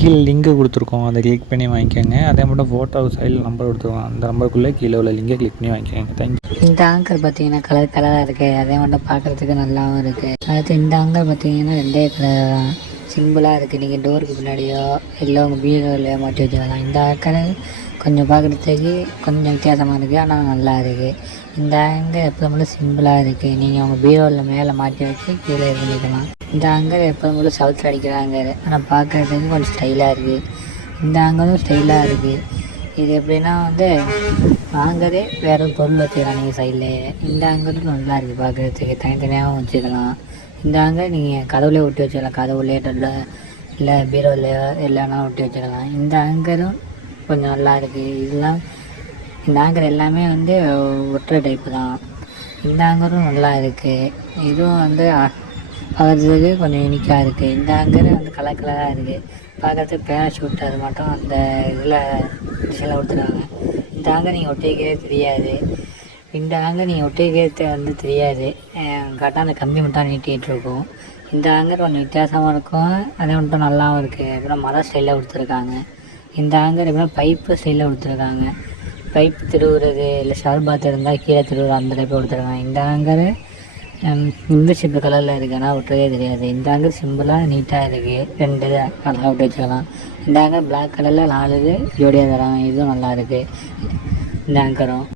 கீழே லிங்க்கு கொடுத்துருக்கோம், அதை கிளிக் பண்ணி வாங்கிக்கோங்க. அதே மட்டும் ஃபோட்டோ சைடில் நம்பர் கொடுத்துருக்கோம், அந்த நம்பருக்குள்ளே கீழே உள்ள லிங்கை கிளிக் பண்ணி வாங்கிக்கோங்க. தேங்க்யூ. இந்த ஆங்கர் பார்த்தீங்கன்னா கலர் கலராக இருக்குது, அதே மட்டும் பார்க்குறதுக்கு நல்லாவும் இருக்குது. அடுத்து இந்த ஆங்கர் பார்த்தீங்கன்னா 2 கலர் தான், சிம்பிளாக இருக்குது. நீங்கள் டோருக்கு பின்னாடியோ இல்லை உங்கள் பீரோலையோ மாட்டி வச்சுக்கலாம். இந்த ஆங்கர் கொஞ்சம் பார்க்குறதுக்கு கொஞ்சம் வித்தியாசமாக இருக்குது, ஆனால் நல்லா இருக்குது. இந்த ஆங்கர் எப்போதும் சிம்பிளாக இருக்குது, நீங்கள் உங்கள் பீரோவில் மேலே மாட்டி வச்சு கீழே இது பண்ணிக்கலாம். இந்த ஆங்கர் எப்போதும் சவுத்தில் அடிக்கிற ஆங்கர், ஆனால் பார்க்குறதுக்கு கொஞ்சம் ஸ்டைலாக இருக்குது. இந்த ஆங்கரும் ஸ்டைலாக இருக்குது. இது எப்படின்னா ஆங்கரே வேறு பொருள் வச்சுக்கலாம் நீங்கள் சைட்லேயே. இந்த ஆங்கரும் நல்லா இருக்குது பார்க்குறதுக்கு, தனித்தனியாகவும் வச்சுக்கலாம். இந்த ஆங்கர் நீங்கள் கதவுலேயே ஒட்டி வச்சுக்கலாம், கதவுலேயே இல்லை பீரோலையோ இல்லைனாலும் ஒட்டி வச்சுக்கலாம். இந்த ஆங்கரும் கொஞ்சம் நல்லா இருக்குது. இந்த ஆங்கர் எல்லாமே ஒட்டுற டைப்பு தான். இந்த ஆங்கரும் நல்லா இருக்குது. இதுவும் பார்க்குறதுக்கு கொஞ்சம் யூனிக்காக இருக்குது. இந்த ஆங்கர் கலர் கலராக இருக்குது, பார்க்குறதுக்கு பேராஷூட் அது மட்டும் அந்த இதில் டிசைனில் கொடுத்துருக்காங்க. இந்த ஆங்கர் நீங்கள் ஒட்டிக்கிறே தெரியாது. இந்த ஆங்கர் நீங்கள் ஒட்டிக்கிறதே தெரியாது, கரெக்டாக அந்த கம்பி மட்டும் நீட்டிகிட்டு இருக்கும். இந்த ஆங்கர் கொஞ்சம் வித்தியாசமாக இருக்கும், அதே மட்டும் நல்லாவும் இருக்குது. அப்புறம் மர ஸ்டைலில் கொடுத்துருக்காங்க. இந்த ஆங்கர் எப்படின்னா பைப்பு ஸ்டைலில் கொடுத்துருக்காங்க, பைப்பு திருவுறது இல்லை ஷவர் பாத் இருந்தால் கீழே திருவுற அந்த டைப்பில் கொடுத்துருக்காங்க. இந்த ஆங்கர் இன்விசிபிள் கலரில் இருக்குது, ஆனால் விட்டுறதே தெரியாது. இந்த ஆங்கர் சிம்பிளாக நீட்டாக இருக்குது, 2 நல்லா விட்டு வச்சுக்கலாம். இந்த ஆங்கர் பிளாக் கலரில் 4 ஜோடியாக தராங்க, இதுவும் நல்லா இருக்குது இந்த ஆங்கரும்.